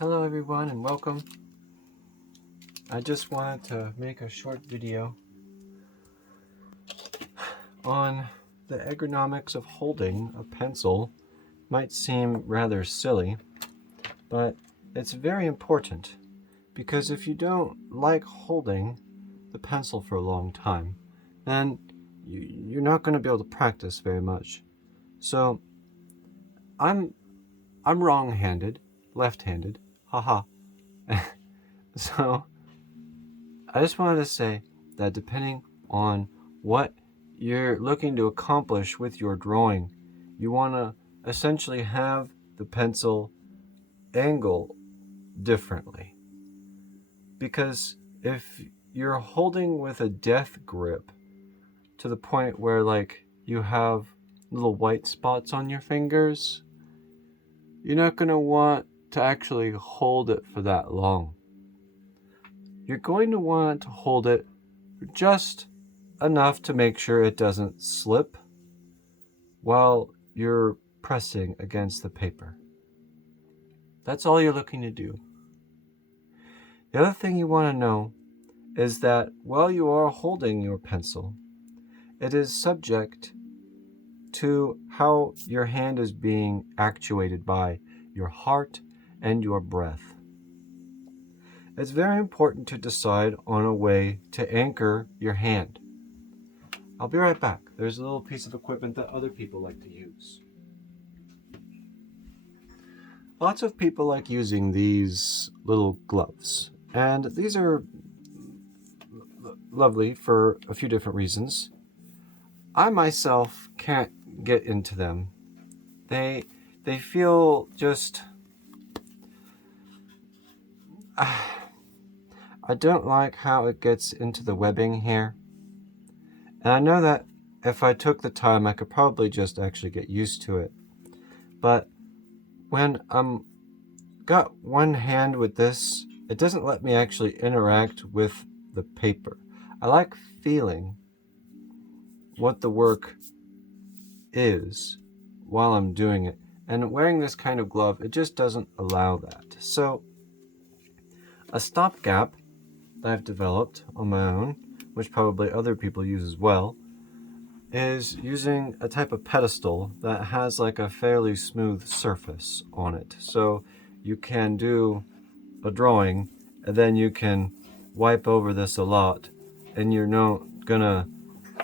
Hello everyone and welcome. I just wanted to make a short video on the ergonomics of holding a pencil. Might seem rather silly, but it's very important because if you don't like holding the pencil for a long time, then you're not going to be able to practice very much. So I'm wrong-handed, left-handed, haha. So I just wanted to say that depending on what you're looking to accomplish with your drawing, you want to essentially have the pencil angle differently. Because if you're holding with a death grip to the point where like you have little white spots on your fingers, you're not going to want to actually hold it for that long. You're going to want to hold it just enough to make sure it doesn't slip while you're pressing against the paper. That's all you're looking to do. The other thing you want to know is that while you are holding your pencil, it is subject to how your hand is being actuated by your heart and your breath. It's very important to decide on a way to anchor your hand. I'll be right back. There's a little piece of equipment that other people like to use. Lots of people like using these little gloves, and these are lovely for a few different reasons. I myself can't get into them. They feel just... I don't like how it gets into the webbing here. And I know that if I took the time, I could probably just actually get used to it. But when I'm got one hand with this, it doesn't let me actually interact with the paper. I like feeling what the work is while I'm doing it. And wearing this kind of glove, it just doesn't allow that. So a stopgap that I've developed on my own, which probably other people use as well, is using a type of pedestal that has like a fairly smooth surface on it. So you can do a drawing and then you can wipe over this a lot and you're not gonna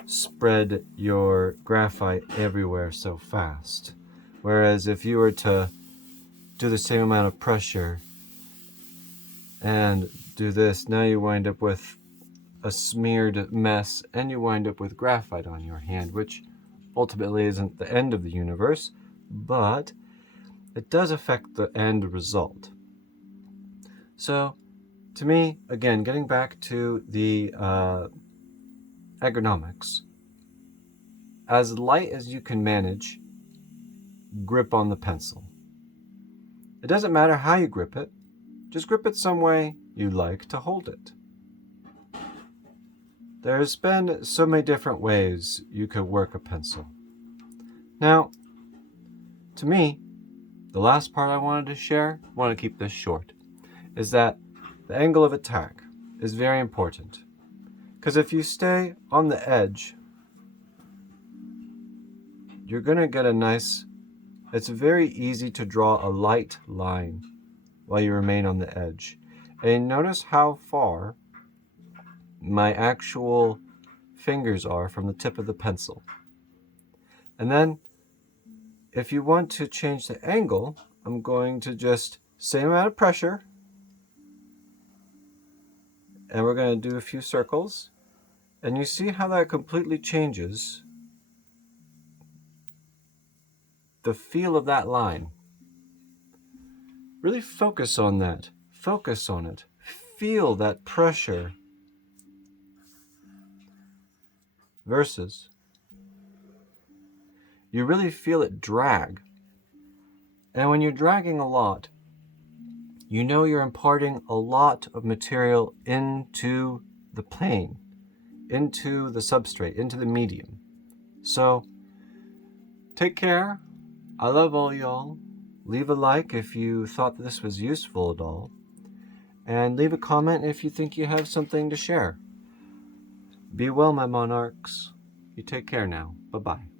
spread your graphite everywhere so fast. Whereas if you were to do the same amount of pressure and do this, now you wind up with a smeared mess and you wind up with graphite on your hand, which ultimately isn't the end of the universe, but it does affect the end result. So to me, again, getting back to the ergonomics, as light as you can manage, grip on the pencil. It doesn't matter how you grip it, just grip it some way you like to hold it. There's been so many different ways you could work a pencil. Now, to me, the last part I wanted to share, I want to keep this short, is that the angle of attack is very important. Because if you stay on the edge, you're going to get a nice... It's very easy to draw a light line while you remain on the edge. And notice how far my actual fingers are from the tip of the pencil. And then if you want to change the angle, I'm going to just same amount of pressure and we're going to do a few circles, and you see how that completely changes the feel of that line. Really focus on that. Focus on it. Feel that pressure versus you really feel it drag. And when you're dragging a lot, you know you're imparting a lot of material into the plane, into the substrate, into the medium. So take care. I love all y'all. Leave a like if you thought this was useful at all, and leave a comment if you think you have something to share. Be well, my monarchs. You take care now. Bye-bye.